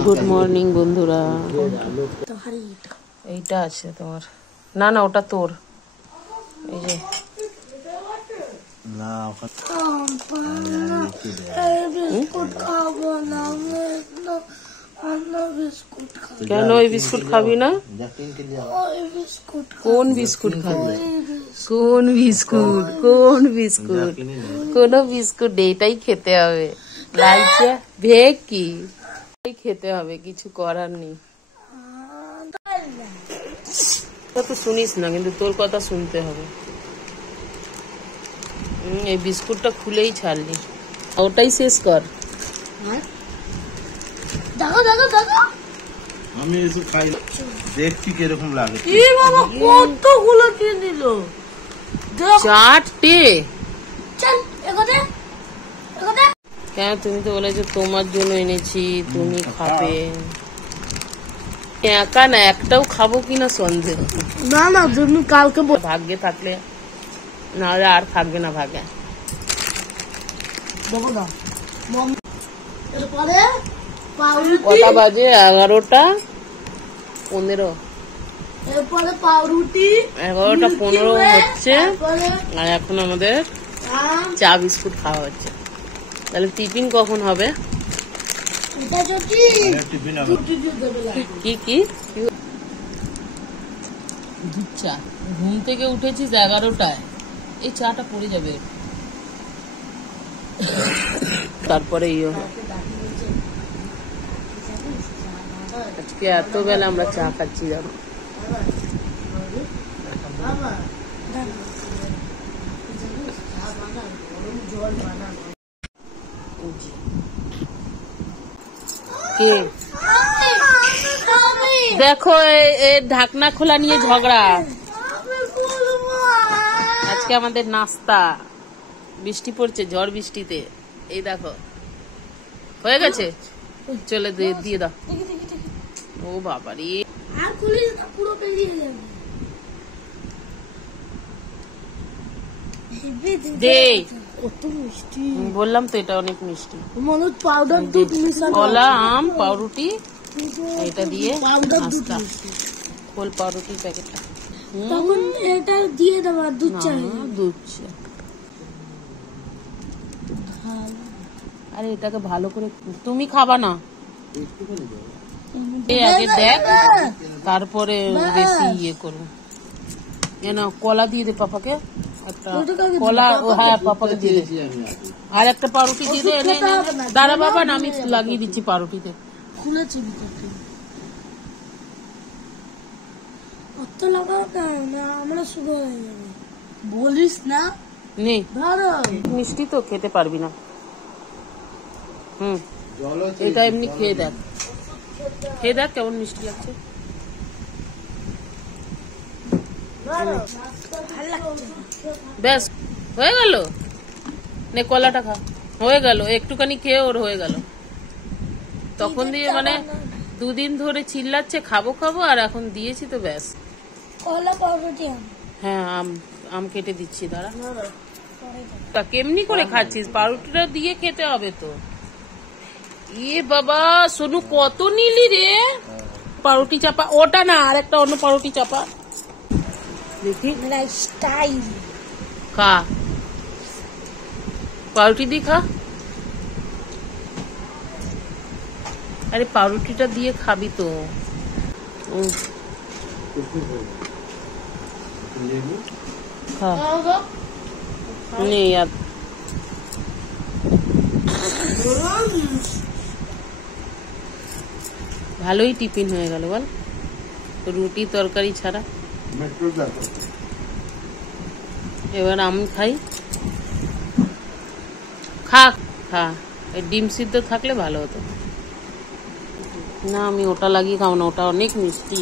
Good morning বন্ধুরা। এইটা আছে তোমার, না না ওটা তোর। এই যে কেন ওই বিস্কুট খাবি না? কোন বিস্কুট খাবি? কোন বিস্কুট? কোন বিস্কুট? কোন বিস্কুট? এইটাই খেতে হবে। লালচা ভেগ কি খেতে হবে, কিছু করার নেই। তো শুনিস না, কিন্তু তোর কথা শুনতে হবে। এই বিস্কুটটা খুলেই ছাড়লি, ওটাই শেষ কর। দেখো দেখো দেখো, আমি এসে খাই, দেখছি কিরকম লাগে। এ বাবা কতগুলো কিনে নিল, চারটে। চল এগোতে এগোতে। কেন? তুমি তো বলেছো তোমার জন্য এনেছি, তুমি খাবে। একা না, একটাও খাবো কিনা সন্দেহ। না না, তুমি কালকে ভাগ্যে থাকলে, না আর থাকবে না ভাগ্যে। কটা বাজে? 11:15। এরপরে পাউরুটি 11:15 হচ্ছে, আর এখন আমাদের চা বিস্কুট খাওয়া হচ্ছে। তাহলে টিফিন কখন হবে? কি কি দুধ চা? ঘুম থেকে উঠেছিস 11টায়, এই চাটা পড়ে যাবে। তারপরে আজকে এত বেলা আমরা চা খাচ্ছি জানো। দেখো ঢাকনা খোলা নিয়ে ঝগড়া। আজকে আমাদের নাস্তা, বৃষ্টি পড়ছে, ঝড় বৃষ্টিতে। এই দেখো হয়ে গেছে, চলে দিয়ে দাও। ও বাবারে, বললাম তো এটা অনেক মিষ্টি। পাউডার কলা, আম, পাউরুটি, এটা দিয়ে নাস্তা। খোল পাউরুটির প্যাকেটটা, তখন এটা দিয়ে দেবো। দুধ চা, দুধ চা। আরে এটাকে ভালো করে, তুমি খাবা না আগে দেখ, তারপরে বেশি ইয়ে করবো। কলা দিয়ে দে পাপাকে একটা, কলা। ও হ্যাঁ, পাপাকে দিয়ে দে। আর একটা পাউরুটি দিয়ে দে। দাঁড়া বাবা, না আমি লাগিয়ে দিচ্ছি পাউরুটিতে। খুলেছি ভিতরটা, অত লাগাও না, আমরা শুধু হয়ে যাবে। বলিস না, নেই মিষ্টি তো খেতে পারবি না। এটা এমনি খেয়ে দেখ, খেয়ে দেখ কেমন মিষ্টি লাগছে। ব্যাস হয়ে গেল, নে কলাটা খা। হয়ে গেল, একটুখানি খেয়ে ওর হয়ে গেল। তখন দিয়ে মানে দুদিন ধরে চিল্লাচ্ছে খাবো খাবো, আর এখন দিয়েছি তো ব্যাস। কলা পাউরুটি, হ্যাঁ আম কেটে দিচ্ছি, দাঁড়া। তা কেমনি করে খাচ্ছিস? পাউরুটিটা দিয়ে খেতে হবে তো। ইয়ে বাবা, সোনু কত নিলি রে পাউরুটি চাপা? ওটা না, আর একটা অন্য পাউরুটি চাপা দেখি। খা, পাউরুটি দিয়ে খা। আরে পাউরুটিটা দিয়ে খাবি তো। খা নেই আর। ভালোই টিফিন হয়ে গেল বল, রুটি তরকারি ছাড়া। এবার আমি খাই। খা খা, ডিম সিদ্ধ থাকলে ভালো হতো। না আমি ওটা লাগিয়ে খাও না, ওটা অনেক মিষ্টি।